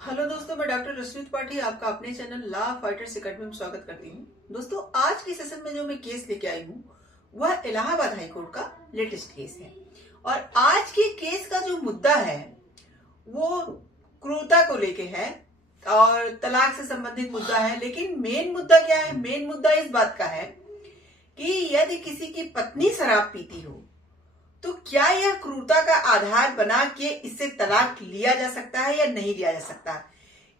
Hello दोस्तों, मैं doctor रश्मि त्रिपाठी आपका अपने चैनल लॉ फाइटर्स अकेडमी में स्वागत करती हूँ। दोस्तों, आज के सेशन में जो मैं केस लेके आई हूँ वह इलाहाबाद हाई कोर्ट का लेटेस्ट केस है। और आज के केस का जो मुद्दा है वो क्रूरता को लेके है और तलाक से संबंधित मुद्दा है। लेकिन मेन मुद्दा क्या है? मेन मुद्दा इस बात का है कि यदि किसी की पत्नी शराब पीती हो तो क्या यह क्रूरता का आधार बना के इससे तलाक लिया जा सकता है या नहीं लिया जा सकता।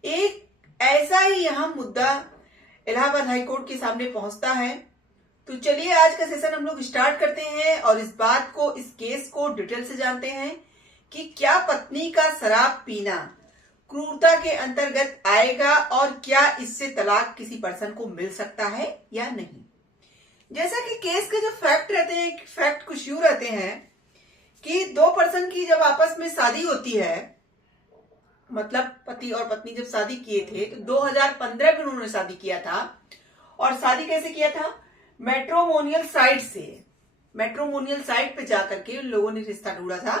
एक ऐसा ही यहाँ मुद्दा इलाहाबाद हाई कोर्ट के सामने पहुंचता है। तो चलिए आज का सेशन हम लोग स्टार्ट करते हैं और इस बात को, इस केस को डिटेल से जानते हैं कि क्या पत्नी का शराब पीना क्रूरता के अंतर्गत आएगा और क्या इससे तलाक किसी पर्सन को मिल सकता है या नहीं। जैसा कि केस के जो फैक्ट रहते हैं, फैक्ट कुछ यूं रहते हैं कि दो पर्सन की जब आपस में शादी होती है, मतलब पति और पत्नी जब शादी किए थे तो 2015 में उन्होंने शादी किया था। और शादी कैसे किया था? मैट्रिमोनियल साइट से, मैट्रिमोनियल साइट पे जाकर के उन लोगों ने रिश्ता ढूंढा था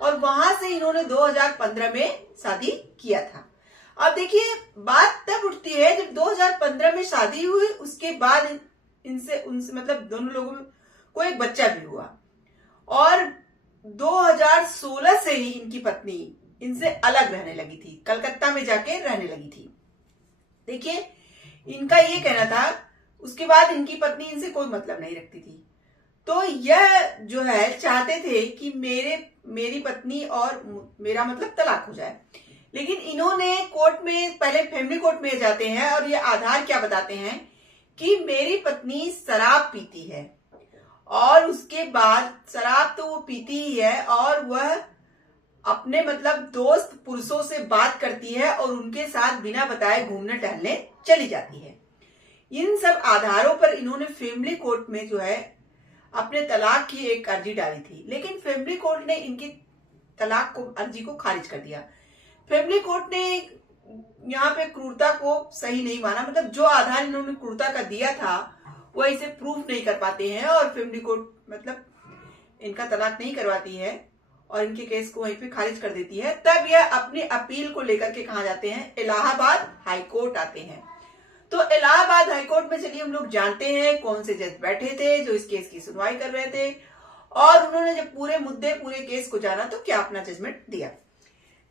और वहां से इन्होंने 2015 में शादी किया था। अब देखिए, बात तब उठती है जब 2015 में शादी हुई, उसके बाद इनसे उनसे मतलब दोनों लोगों को एक बच्चा भी हुआ और 2016 से ही इनकी पत्नी इनसे अलग रहने लगी थी, कलकत्ता में जाके रहने लगी थी। देखिए, इनका ये कहना था, उसके बाद इनकी पत्नी इनसे कोई मतलब नहीं रखती थी। तो यह जो है चाहते थे कि मेरी पत्नी और मेरा मतलब तलाक हो जाए। लेकिन इन्होंने कोर्ट में, पहले फैमिली कोर्ट में जाते हैं और ये आधार क्या बताते हैं कि मेरी पत्नी शराब पीती है और उसके बाद शराब तो वो पीती ही है और वह अपने मतलब दोस्त पुरुषों से बात करती है और उनके साथ बिना बताए घूमने टहलने चली जाती है। इन सब आधारों पर इन्होंने फैमिली कोर्ट में जो है अपने तलाक की एक अर्जी डाली थी। लेकिन फैमिली कोर्ट ने इनकी तलाक को, अर्जी को खारिज कर दिया। फैमिली कोर्ट ने यहाँ पे क्रूरता को सही नहीं माना, मतलब जो आधार इन्होंने क्रूरता का दिया था वो इसे प्रूफ नहीं कर पाते हैं और फैमिली कोर्ट मतलब इनका तलाक नहीं करवाती है और इनके केस को वहीं पे खारिज कर देती है। तब यह अपनी अपील को लेकर के कहा जाते हैं, इलाहाबाद हाई कोर्ट आते हैं। तो इलाहाबाद हाई कोर्ट में चलिए हम लोग जानते हैं कौन से जज बैठे थे जो इस केस की सुनवाई कर रहे थे और उन्होंने जब पूरे मुद्दे, पूरे केस को जाना तो क्या अपना जजमेंट दिया।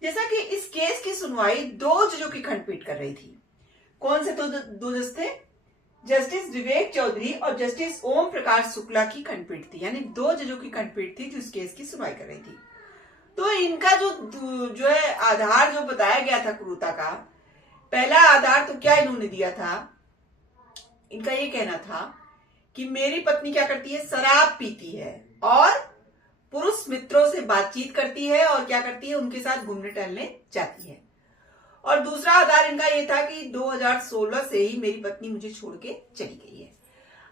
जैसा कि इस केस की सुनवाई दो जजों की खंडपीठ कर रही थी। कौन से दो जज थे? जस्टिस विवेक चौधरी और जस्टिस ओम प्रकाश शुक्ला की खंडपीठ थी, यानी दो जजों की खंडपीठ थी जो इस केस की सुनवाई कर रही थी। तो इनका जो है आधार जो बताया गया था क्रूरता का, पहला आधार तो क्या इन्होंने दिया था? इनका ये कहना था कि मेरी पत्नी क्या करती है, शराब पीती है और पुरुष मित्रों से बातचीत करती है और क्या करती है, उनके साथ घूमने टहलने जाती है। और दूसरा आधार इनका ये था कि 2016 से ही मेरी पत्नी मुझे छोड़ के चली गई है।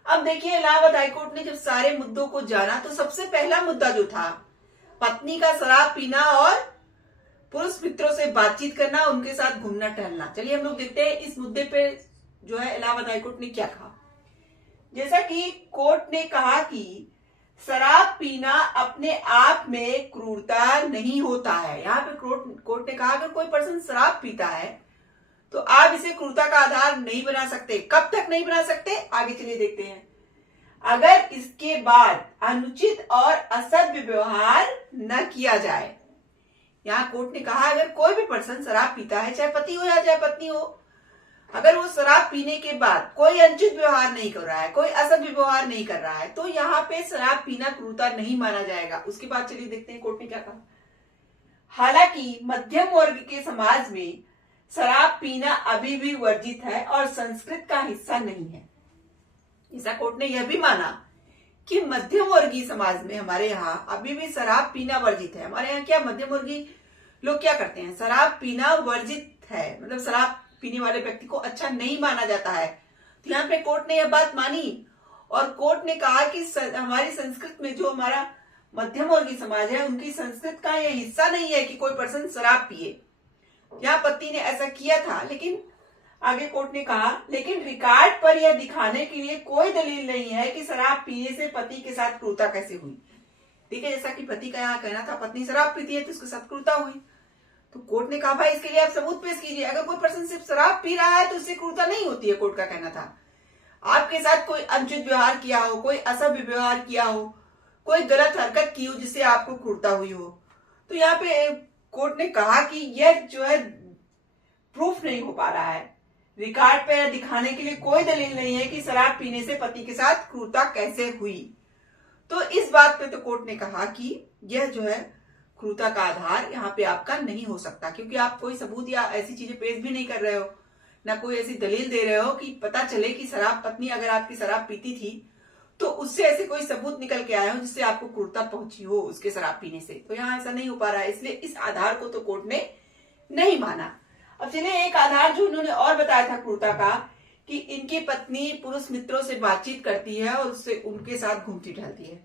अब देखिए, इलाहाबाद हाईकोर्ट ने जब सारे मुद्दों को जाना तो सबसे पहला मुद्दा जो था, पत्नी का शराब पीना और पुरुष मित्रों से बातचीत करना, उनके साथ घूमना टहलना। चलिए हम लोग देखते हैं इस मुद्दे पे जो है इलाहाबाद हाईकोर्ट ने क्या कहा। जैसा कि कोर्ट ने कहा कि शराब पीना अपने आप में क्रूरता नहीं होता है। यहाँ पे कोर्ट ने कहा अगर कोई पर्सन शराब पीता है तो आप इसे क्रूरता का आधार नहीं बना सकते। कब तक नहीं बना सकते, आगे चलिए देखते हैं। अगर इसके बाद अनुचित और असभ्य व्यवहार न किया जाए। यहाँ कोर्ट ने कहा अगर कोई भी पर्सन शराब पीता है, चाहे पति हो या चाहे पत्नी हो, अगर वो शराब पीने के बाद कोई अनुचित व्यवहार नहीं कर रहा है, कोई असभ्य व्यवहार नहीं कर रहा है, तो यहाँ पे शराब पीना क्रूरता नहीं माना जाएगा। उसके बाद चलिए देखते हैं कोर्ट ने क्या कहा। हालांकि मध्यम वर्ग के समाज में शराब पीना अभी भी वर्जित है और संस्कृत का हिस्सा नहीं है। ऐसा कोर्ट ने यह भी माना कि मध्यम वर्गीय समाज में हमारे यहाँ अभी भी शराब पीना वर्जित है। हमारे यहाँ क्या मध्यम वर्गीय लोग क्या करते हैं, शराब पीना वर्जित है, मतलब शराब पीने वाले व्यक्ति को अच्छा नहीं माना जाता है। तो यहाँ पे कोर्ट ने यह बात मानी और कोर्ट ने कहा कि हमारी संस्कृति में जो हमारा मध्यम वर्गीय समाज है, उनकी संस्कृति का यह हिस्सा नहीं है कि कोई पर्सन शराब पिए। यहाँ पति ने ऐसा किया था, लेकिन आगे कोर्ट ने कहा लेकिन रिकॉर्ड पर यह दिखाने के लिए कोई दलील नहीं है कि शराब पीने से पति के साथ क्रूरता कैसे हुई। ठीक है, जैसा कि पति का यहाँ कहना था पत्नी शराब पीती है तो उसके साथ क्रूरता हुई। तो कोर्ट ने कहा भाई इसके लिए आप सबूत पेश कीजिए। अगर कोई पर्सन सिर्फ शराब पी रहा है तो उससे क्रूरता नहीं होती है, कोर्ट का कहना था। आपके साथ कोई अनुचित व्यवहार किया हो, कोई असभ्य व्यवहार किया हो, कोई गलत हरकत की हो जिससे आपको क्रूरता हुई हो, तो यहाँ पे कोर्ट ने कहा कि यह जो है प्रूफ नहीं हो पा रहा है, रिकॉर्ड पे दिखाने के लिए कोई दलील नहीं है कि शराब पीने से पति के साथ क्रूरता कैसे हुई। तो इस बात पे तो कोर्ट ने कहा कि यह जो है क्रूरता का आधार यहाँ पे आपका नहीं हो सकता, क्योंकि आप कोई सबूत या ऐसी चीजें पेश भी नहीं कर रहे हो, ना कोई ऐसी दलील दे रहे हो कि पता चले कि शराब पत्नी अगर आपकी शराब पीती थी तो उससे ऐसे कोई सबूत निकल के आए हो जिससे आपको क्रूरता पहुंची हो उसके शराब पीने से। तो यहाँ ऐसा नहीं हो पा रहा है, इसलिए इस आधार को तो कोर्ट ने नहीं माना। अब चलिए एक आधार जो उन्होंने और बताया था क्रूरता का, कि इनकी पत्नी पुरुष मित्रों से बातचीत करती है और उससे उनके साथ घूमती टहलती है।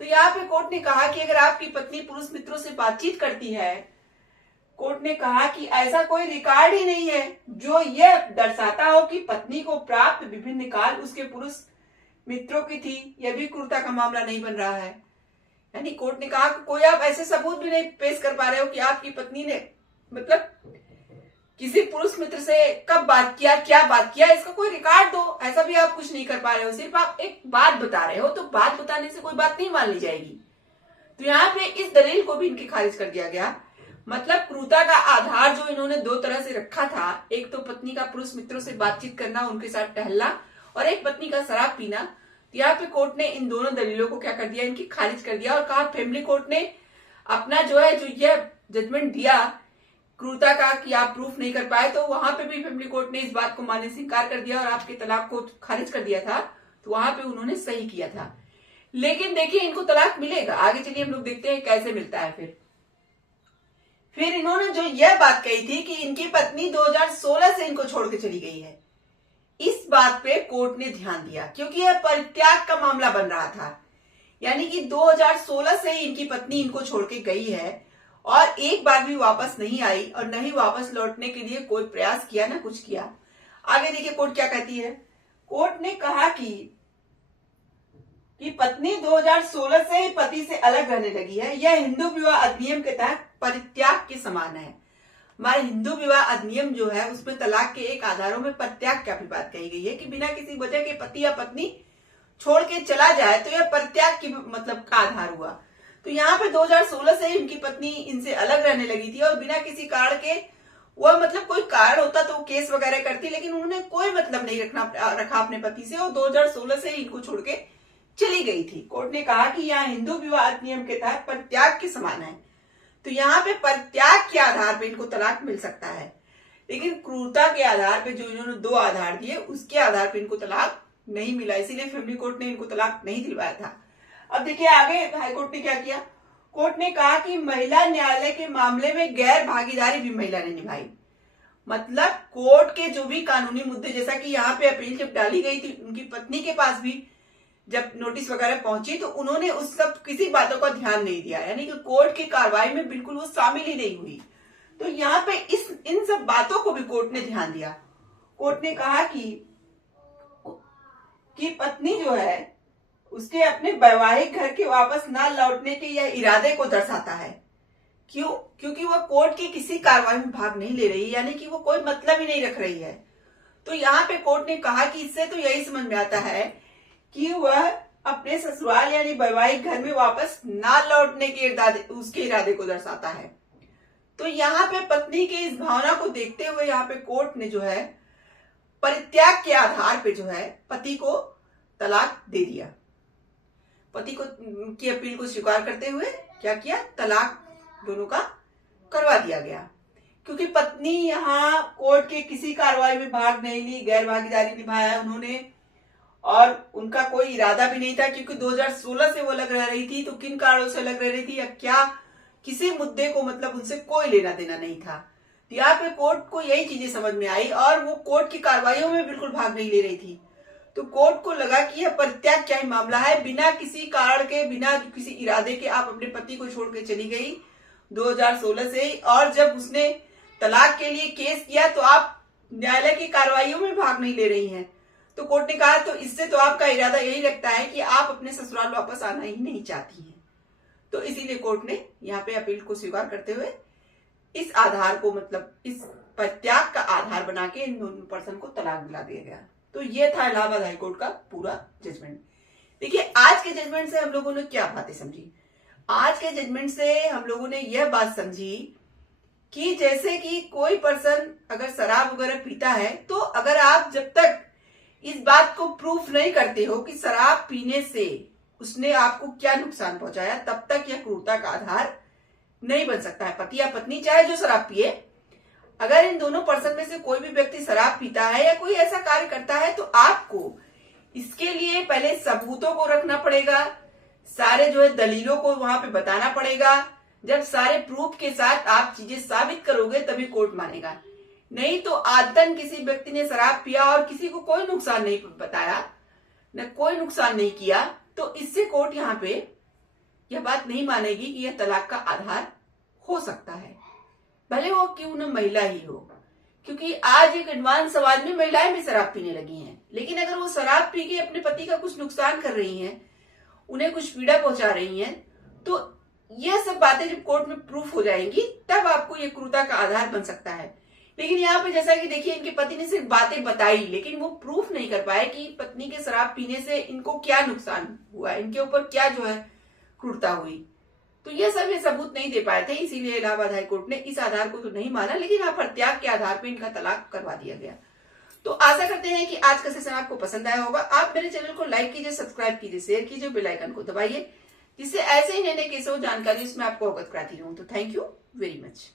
तो यहाँ पे कोर्ट ने कहा कि अगर आपकी पत्नी पुरुष मित्रों से बातचीत करती है, कोर्ट ने कहा कि ऐसा कोई रिकॉर्ड ही नहीं है जो यह दर्शाता हो कि पत्नी को प्राप्त विभिन्न काल उसके पुरुष मित्रों की थी, यह भी क्रूरता का मामला नहीं बन रहा है। यानी कोर्ट ने कहा कि कोई आप ऐसे सबूत भी नहीं पेश कर पा रहे हो कि आपकी पत्नी ने मतलब किसी पुरुष मित्र से कब बात किया, क्या बात किया, इसका कोई रिकॉर्ड दो, ऐसा भी आप कुछ नहीं कर पा रहे हो। सिर्फ आप एक बात बता रहे हो, तो बात बताने से कोई बात नहीं मान ली जाएगी। तो यहाँ पे इस दलील को भी इनकी खारिज कर दिया गया। मतलब क्रूरता का आधार जो इन्होंने दो तरह से रखा था, एक तो पत्नी का पुरुष मित्रों से बातचीत करना, उनके साथ टहलना, और एक पत्नी का शराब पीना। तो यहाँ पे कोर्ट ने इन दोनों दलीलों को क्या कर दिया, इनकी खारिज कर दिया और कहा फैमिली कोर्ट ने अपना जो है जो यह जजमेंट दिया क्रूरता का कि आप प्रूफ नहीं कर पाए, तो वहां पे भी फैमिली कोर्ट ने इस बात को मानने से इनकार कर दिया और आपके तलाक को खारिज कर दिया था। तो वहां पे उन्होंने सही किया था। लेकिन देखिए इनको तलाक मिलेगा, आगे चलिए हम लोग देखते हैं कैसे मिलता है। फिर इन्होंने जो यह बात कही थी कि इनकी पत्नी 2016 से इनको छोड़ के चली गई है, इस बात पे कोर्ट ने ध्यान दिया क्योंकि यह परित्याग का मामला बन रहा था। यानी कि 2016 से इनकी पत्नी इनको छोड़ के गई है और एक बार भी वापस नहीं आई और न ही वापस लौटने के लिए कोई प्रयास किया, ना कुछ किया। आगे देखिए कोर्ट क्या कहती है। कोर्ट ने कहा कि पत्नी 2016 से ही पति से अलग रहने लगी है, यह हिंदू विवाह अधिनियम के तहत परित्याग के समान है। हमारे हिंदू विवाह अधिनियम जो है उसमें तलाक के एक आधारों में परित्याग की भी बात कही गई है कि बिना किसी वजह के पति या पत्नी छोड़ के चला जाए तो यह परित्याग की मतलब का आधार हुआ। तो यहाँ पे 2016 से ही इनकी पत्नी इनसे अलग रहने लगी थी और बिना किसी कारण के, वह मतलब कोई कारण होता तो वो केस वगैरह करती, लेकिन उन्होंने कोई मतलब नहीं रखा अपने पति से और 2016 से ही इनको छोड़ के चली गई थी। कोर्ट ने कहा कि यहाँ हिंदू विवाह अधिनियम के तहत परित्याग के समान है। तो यहाँ पे परित्याग के आधार पे इनको तलाक मिल सकता है, लेकिन क्रूरता के आधार पे जो इन्होंने दो आधार दिए उसके आधार पे इनको तलाक नहीं मिला, इसीलिए फैमिली कोर्ट ने इनको तलाक नहीं दिलवाया था। अब देखिए आगे हाईकोर्ट ने क्या किया। कोर्ट ने कहा कि महिला न्यायालय के मामले में गैर भागीदारी भी महिला ने निभाई। मतलब कोर्ट के जो भी कानूनी मुद्दे, जैसा कि यहाँ पे अपील जब डाली गई थी उनकी पत्नी के पास भी जब नोटिस वगैरह पहुंची तो उन्होंने उस सब किसी बातों का ध्यान नहीं दिया, यानी कि कोर्ट की कार्रवाई में बिल्कुल वो शामिल ही नहीं हुई। तो यहाँ पे इन सब बातों को भी कोर्ट ने ध्यान दिया। कोर्ट ने कहा कि पत्नी जो है उसके अपने वैवाहिक घर के वापस ना लौटने के यह इरादे को दर्शाता है। क्यों? क्योंकि वह कोर्ट की किसी कार्रवाई में भाग नहीं ले रही, यानी कि वो कोई मतलब ही नहीं रख रही है। तो यहाँ पे कोर्ट ने कहा कि इससे तो यही समझ में आता है कि वह अपने ससुराल यानी वैवाहिक घर में वापस ना लौटने के उसके इरादे को दर्शाता है। तो यहाँ पे पत्नी की इस भावना को देखते हुए यहाँ पे कोर्ट ने जो है परित्याग के आधार पे जो है पति को तलाक दे दिया। पति को की अपील को स्वीकार करते हुए क्या किया, तलाक दोनों का करवा दिया गया। क्योंकि पत्नी यहाँ कोर्ट के किसी कार्रवाई में भाग नहीं ली, गैर भागीदारी निभाया उन्होंने और उनका कोई इरादा भी नहीं था, क्योंकि 2016 से वो अलग रह रही थी। तो किन कारणों से अलग रह रही थी या क्या, किसी मुद्दे को मतलब उनसे कोई लेना देना नहीं था। तो यहाँ पे कोर्ट को यही चीजें समझ में आई और वो कोर्ट की कार्रवाइयों में बिल्कुल भाग नहीं ले रही थी। तो कोर्ट को लगा कि यह परित्याग क्या ही मामला है, बिना किसी कारण के, बिना किसी इरादे के आप अपने पति को छोड़ के चली गई 2016 से ही, और जब उसने तलाक के लिए केस किया तो आप न्यायालय की कार्रवाइयों में भाग नहीं ले रही हैं। तो कोर्ट ने कहा तो इससे तो आपका इरादा यही लगता है कि आप अपने ससुराल वापस आना ही नहीं चाहती हैं। तो इसीलिए कोर्ट ने यहाँ पे अपील को स्वीकार करते हुए इस आधार को, मतलब इस परित्याग का आधार बना के इन दोनों पर्सन को तलाक दिला दिया गया। तो ये था इलाहाबाद हाईकोर्ट का पूरा जजमेंट। देखिए आज के जजमेंट से हम लोगों ने क्या बातें समझी। आज के जजमेंट से हम लोगों ने यह बात समझी कि जैसे कि कोई पर्सन अगर शराब वगैरह पीता है, तो अगर आप जब तक इस बात को प्रूफ नहीं करते हो कि शराब पीने से उसने आपको क्या नुकसान पहुंचाया, तब तक यह क्रूरता का आधार नहीं बन सकता है। पति या पत्नी चाहे जो शराब पिए, अगर इन दोनों पर्सन में से कोई भी व्यक्ति शराब पीता है या कोई ऐसा कार्य करता है, तो आपको इसके लिए पहले सबूतों को रखना पड़ेगा, सारे जो है दलीलों को वहां पे बताना पड़ेगा। जब सारे प्रूफ के साथ आप चीजें साबित करोगे तभी कोर्ट मानेगा। नहीं तो आदतन किसी व्यक्ति ने शराब पिया और किसी को कोई नुकसान नहीं बताया, न कोई नुकसान नहीं किया, तो इससे कोर्ट यहाँ पे यह बात नहीं मानेगी कि यह तलाक का आधार हो सकता है, भले वो क्यों न महिला ही हो। क्योंकि आज एक एडवांस समाज में महिलाएं भी शराब पीने लगी हैं, लेकिन अगर वो शराब पी के अपने पति का कुछ नुकसान कर रही हैं, उन्हें कुछ पीड़ा पहुंचा रही हैं, तो यह सब बातें जब कोर्ट में प्रूफ हो जाएंगी तब आपको ये क्रूरता का आधार बन सकता है। लेकिन यहाँ पे जैसा कि देखिए इनके पति ने सिर्फ बातें बताई, लेकिन वो प्रूफ नहीं कर पाए कि पत्नी के शराब पीने से इनको क्या नुकसान हुआ, इनके ऊपर क्या जो है क्रूरता हुई। तो ये सब ये सबूत नहीं दे पाए थे, इसीलिए इलाहाबाद हाईकोर्ट ने इस आधार को तो नहीं माना, लेकिन हाँ परित्याग के आधार पर इनका तलाक करवा दिया गया। तो आशा करते हैं कि आज का सेशन आपको पसंद आया होगा। आप मेरे चैनल को लाइक कीजिए, सब्सक्राइब कीजिए, शेयर कीजिए, बेल आइकन को दबाइए, जिससे ऐसे ही नए नए केसों जानकारी उसमें आपको अवगत कराती रहूं। तो थैंक यू वेरी मच।